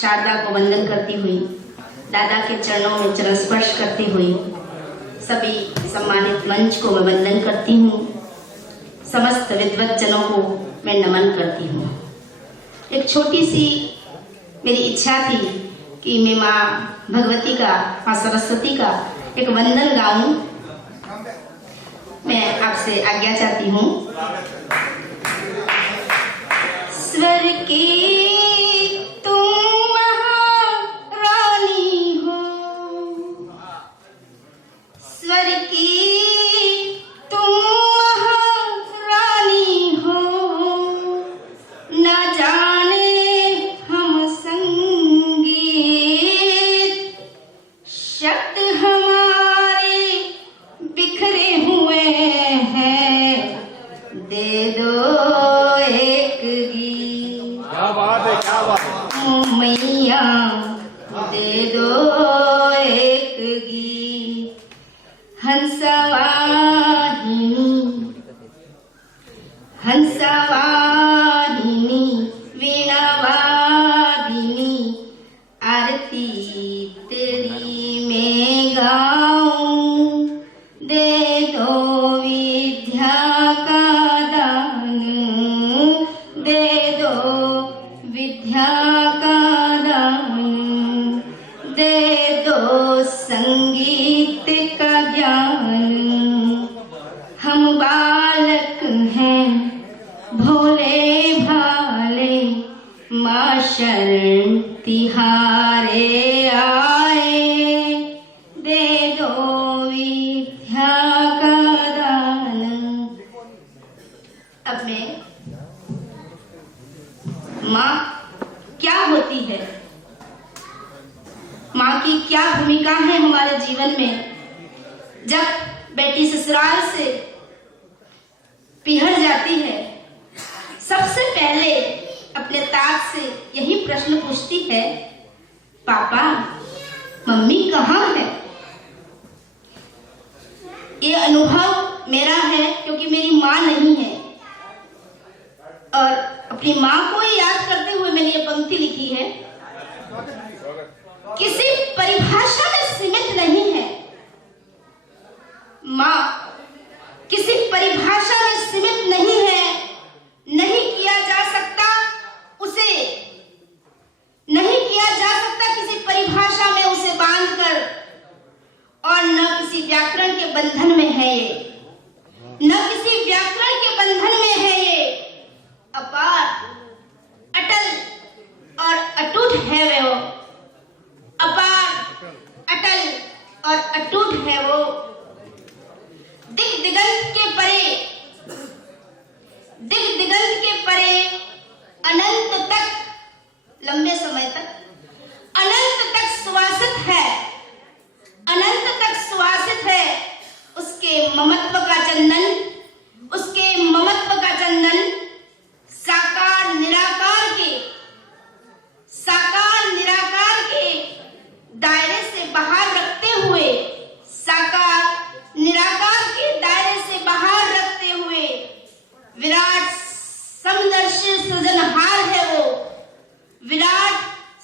शारदा को वंदन करती हुई, दादा के चरणों में चरण स्पर्श करती हुई सभी सम्मानित मंच को मैं वंदन करती हूँ। समस्त विद्वत जनों को मैं नमन करती हूँ। एक छोटी सी मेरी इच्छा थी कि मैं माँ भगवती का, माँ सरस्वती का एक वंदन गाऊं। मैं आपसे आज्ञा चाहती हूँ। स्वर की मैया दे दो एक गीत। हंसवाहिनी हंसवाहिनी वीणावादिनी आरती तेरी मैं गाऊं। दे दो विद्या का दान, दे दो विद्या संगीत का ज्ञान। हम बालक हैं भोले भाले, माँ शरण तिहारे आए। दे दो विद्या का दान। अब मैं माँ क्या होती है, माँ की क्या भूमिका है हमारे जीवन में। जब बेटी ससुराल से पिहर जाती है, सबसे पहले अपने ताज से यही प्रश्न पूछती है, पापा मम्मी कहाँ है। ये अनुभव मेरा है क्योंकि मेरी माँ नहीं है, और अपनी माँ को याद करते हुए मैंने ये पंक्ति लिखी है। किसी परिभाषा में सीमित नहीं है माँ, किसी परिभाषा में सीमित नहीं है। नहीं किया जा सकता उसे, नहीं किया जा सकता किसी परिभाषा में उसे बांधकर, और न किसी व्याकरण के बंधन में है ये, न किसी व्याकरण के बंधन में है ये। अपार, अटल और अटूट है वो, अपार, अटल और अटूट है वो। दिग दिगंत के परे, दिग दिगंत के परे, अनंत तक, लंबे समय तक, अनंत तक सुवासित है, अनंत तक सुवासित है। उसके ममत्व का चंदन, उसके ममत्व का चंदन साकार निराकार के, साकार निराकार के दायरे से बाहर रखते हुए, साकार निराकार के दायरे से बाहर रखते हुए विराट समदर्शी सृजनहार है वो, विराट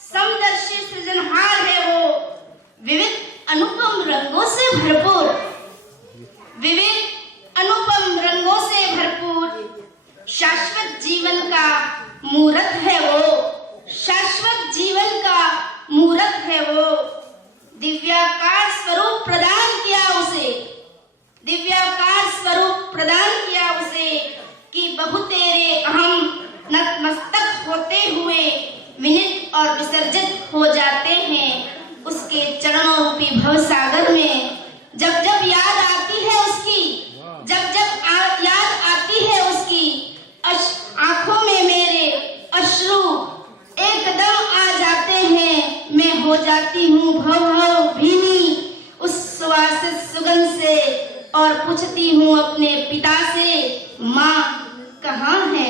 समदर्शी सृजनहार है वो। विविध अनुपम रंगों से भरपूर, विविध अनुपम रंगों से भरपूर शाश्वत जीवन का मूर्त है वो, शाश्वत जीवन का मूर्त है वो। दिव्याकार स्वरूप प्रदान किया उसे, दिव्याकार स्वरूप प्रदान किया उसे कि बहु तेरे अहम नतमस्तक होते हुए विनित और विसर्जित हो जाते हैं उसके चरणों रूपी भवसागर में। जब जब याद आती है उसकी, जब जब याद आती है उसकी, आंखों में मेरे अश्रु एकदम आ जाते हैं। मैं हो जाती हूँ भव भव भीनी उस सुवासित सुगंध से, और पूछती हूँ अपने पिता से, माँ कहाँ है